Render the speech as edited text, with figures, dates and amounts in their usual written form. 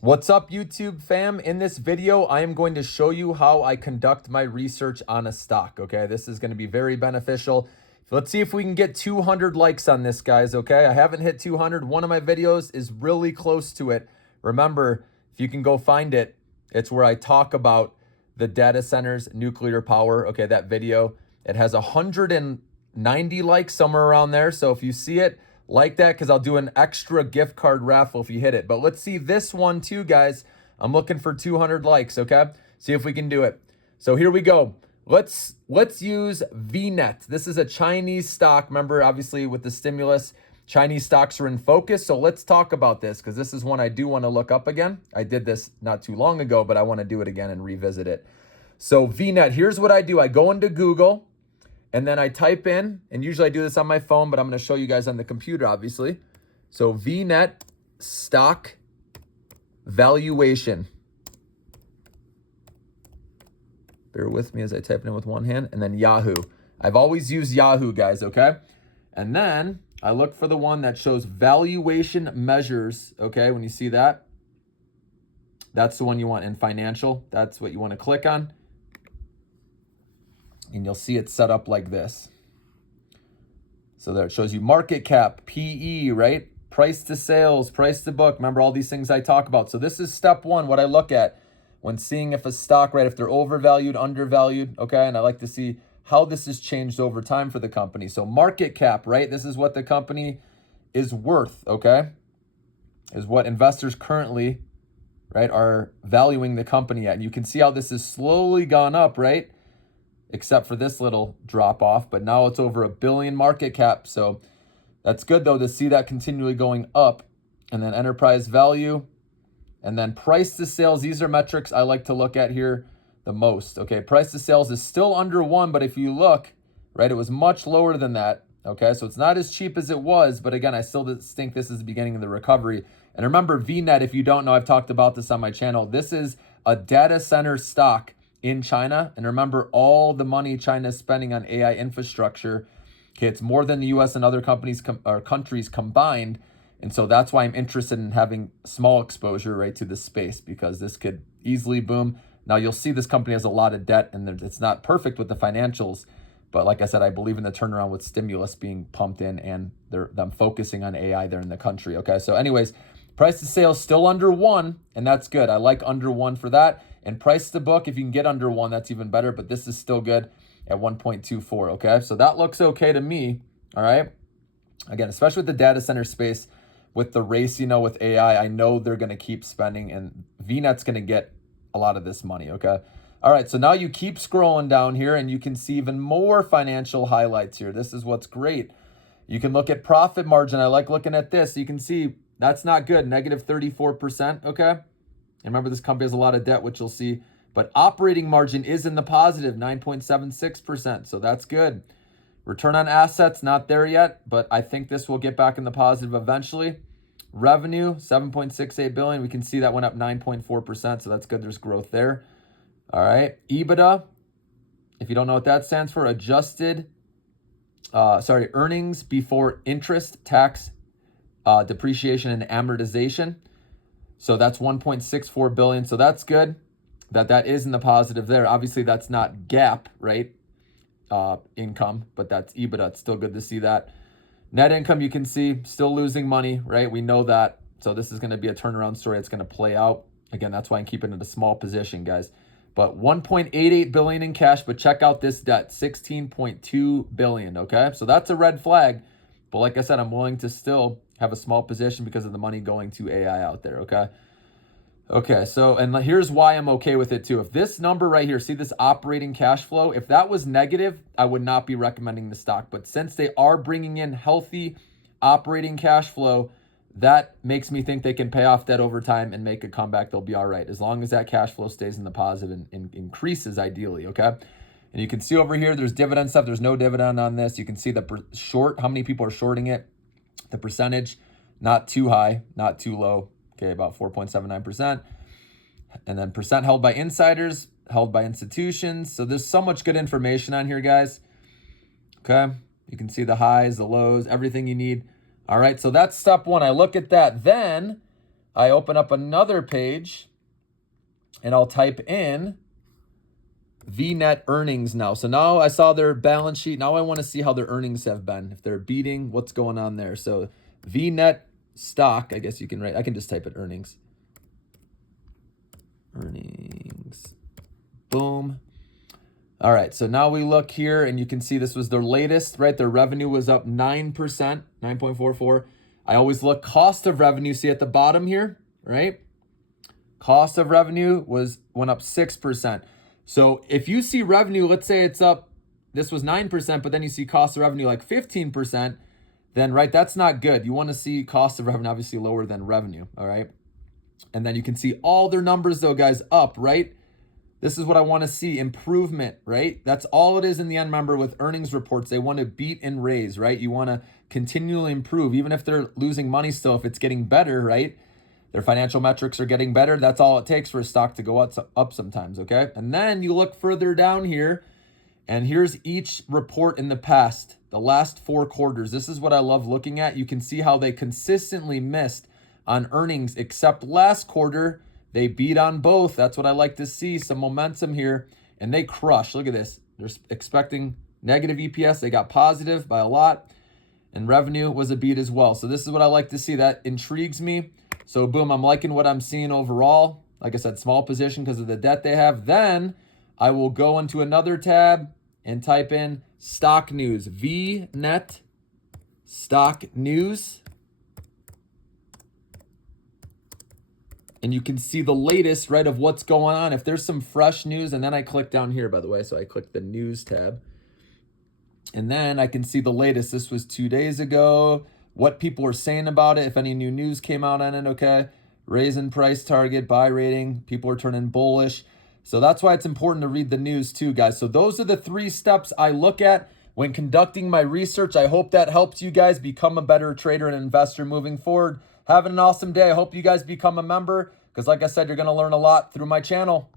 What's up, YouTube fam? In this video, I am going to show you how I conduct my research on a stock, okay? This is going to be very beneficial. Let's see if we can get 200 likes on this, guys, okay? I haven't hit 200. One of my videos is really close to it. Remember, if you can go find it, it's where I talk about the data centers, nuclear power, okay, that video. It has 190 likes, somewhere around there. So if you see it, like that, because I'll do an extra gift card raffle if you hit it. But let's see this one too, guys. I'm looking for 200 likes, okay? See if we can do it. So here we go. Let's use VNet. This is a Chinese stock. Remember, obviously, with the stimulus, Chinese stocks are in focus. So let's talk about this, because this is one I do want to look up again. I did this not too long ago, but I want to do it again and revisit it. So VNet, here's what I do. I go into Google, and then I type in, and usually I do this on my phone, but I'm going to show you guys on the computer, obviously. So VNet stock valuation. Bear with me as I type it in with one hand. And then Yahoo. I've always used Yahoo, guys, okay? And then I look for the one that shows valuation measures, okay? When you see that, that's the one you want in financial. That's what you want to click on. And you'll see it set up like this. So there it shows you market cap, PE, right? Price to sales, price to book. Remember all these things I talk about. So this is step one, what I look at when seeing if a stock, right, if they're overvalued, undervalued, okay? And I like to see how this has changed over time for the company. So market cap, right? This is what the company is worth, okay? Is what investors currently, right, are valuing the company at. And you can see how this has slowly gone up, right? Except for this little drop off, but now it's over $1 billion market cap. So that's good though to see that continually going up. And then enterprise value, and then price to sales. These are metrics I like to look at here the most. Okay, price to sales is still under 1, but if you look, right, it was much lower than that. Okay, so it's not as cheap as it was, but again, I still think this is the beginning of the recovery. And remember, VNet, if you don't know, I've talked about this on my channel. This is a data center stock in China. And remember, all the money China is spending on AI infrastructure, okay, it's more than the US and other companies or countries combined. And so that's why I'm interested in having small exposure, right, to this space, because this could easily boom. Now you'll see this company has a lot of debt, and it's not perfect with the financials. But like I said, I believe in the turnaround with stimulus being pumped in and them focusing on AI there in the country. Okay, so anyways, price to sales still under 1, and that's good. I like under 1 for that. And price to book, if you can get under 1, that's even better. But this is still good at 1.24. Okay, so that looks okay to me. All right. Again, especially with the data center space, with the race, you know, with AI, I know they're going to keep spending, and VNet's going to get a lot of this money. Okay. All right. So now you keep scrolling down here, and you can see even more financial highlights here. This is what's great. You can look at profit margin. I like looking at this. You can see that's not good. Negative 34%. Okay. And remember, this company has a lot of debt, which you'll see. But operating margin is in the positive, 9.76%. So that's good. Return on assets, not there yet, but I think this will get back in the positive eventually. Revenue, 7.68 billion. We can see that went up 9.4%. So that's good. There's growth there. All right. EBITDA, if you don't know what that stands for, earnings before interest, tax, depreciation, and amortization. So that's 1.64 billion. So that's good that is in the positive there. Obviously, that's not GAAP, right? Income, but that's EBITDA. It's still good to see that. Net income, you can see, still losing money, right? We know that. So this is going to be a turnaround story. It's going to play out. Again, that's why I'm keeping it a small position, guys. But 1.88 billion in cash, but check out this debt, 16.2 billion, okay? So that's a red flag. But like I said, I'm willing to still have a small position because of the money going to AI out there, okay? Okay, so, and here's why I'm okay with it too. If this number right here, see this operating cash flow, if that was negative, I would not be recommending the stock. But since they are bringing in healthy operating cash flow, that makes me think they can pay off debt over time and make a comeback. They'll be all right, as long as that cash flow stays in the positive and increases ideally, okay? And you can see over here, there's dividend stuff. There's no dividend on this. You can see the short, how many people are shorting it. The percentage, not too high, not too low. Okay, about 4.79%. And then percent held by insiders, held by institutions. So there's so much good information on here, guys. Okay, you can see the highs, the lows, everything you need. All right, so that's step one. I look at that. Then I open up another page and I'll type in VNet earnings now. So now I saw their balance sheet. Now I want to see how their earnings have been. If they're beating, what's going on there. So VNet stock, I guess you can write, I can just type it earnings. Earnings. Boom. All right, so now we look here and you can see this was their latest, right? Their revenue was up 9%, 9.44. I always look cost of revenue, see at the bottom here, right? Cost of revenue went up 6%. So if you see revenue, let's say it's up, this was 9%, but then you see cost of revenue like 15%, then right, that's not good. You want to see cost of revenue obviously lower than revenue, all right? And then you can see all their numbers though, guys, up, right? This is what I want to see, improvement, right? That's all it is in the end. Remember, with earnings reports, they want to beat and raise, right? You want to continually improve, even if they're losing money still, if it's getting better, right? Their financial metrics are getting better. That's all it takes for a stock to go up sometimes, okay? And then you look further down here, and here's each report in the past, the last 4 quarters. This is what I love looking at. You can see how they consistently missed on earnings, except last quarter, they beat on both. That's what I like to see, some momentum here, and they crush. Look at this. They're expecting negative EPS. They got positive by a lot, and revenue was a beat as well. So this is what I like to see. That intrigues me. So boom, I'm liking what I'm seeing overall. Like I said, small position because of the debt they have. Then I will go into another tab and type in stock news, VNet stock news. And you can see the latest, right, of what's going on. If there's some fresh news, and then I click down here, by the way, so I click the news tab. And then I can see the latest. This was 2 days ago. What people are saying about it, if any new news came out on it, okay? Raising price target, buy rating, people are turning bullish. So that's why it's important to read the news too, guys. So those are the 3 steps I look at when conducting my research. I hope that helps you guys become a better trader and investor moving forward. Having an awesome day. I hope you guys become a member because like I said, you're going to learn a lot through my channel.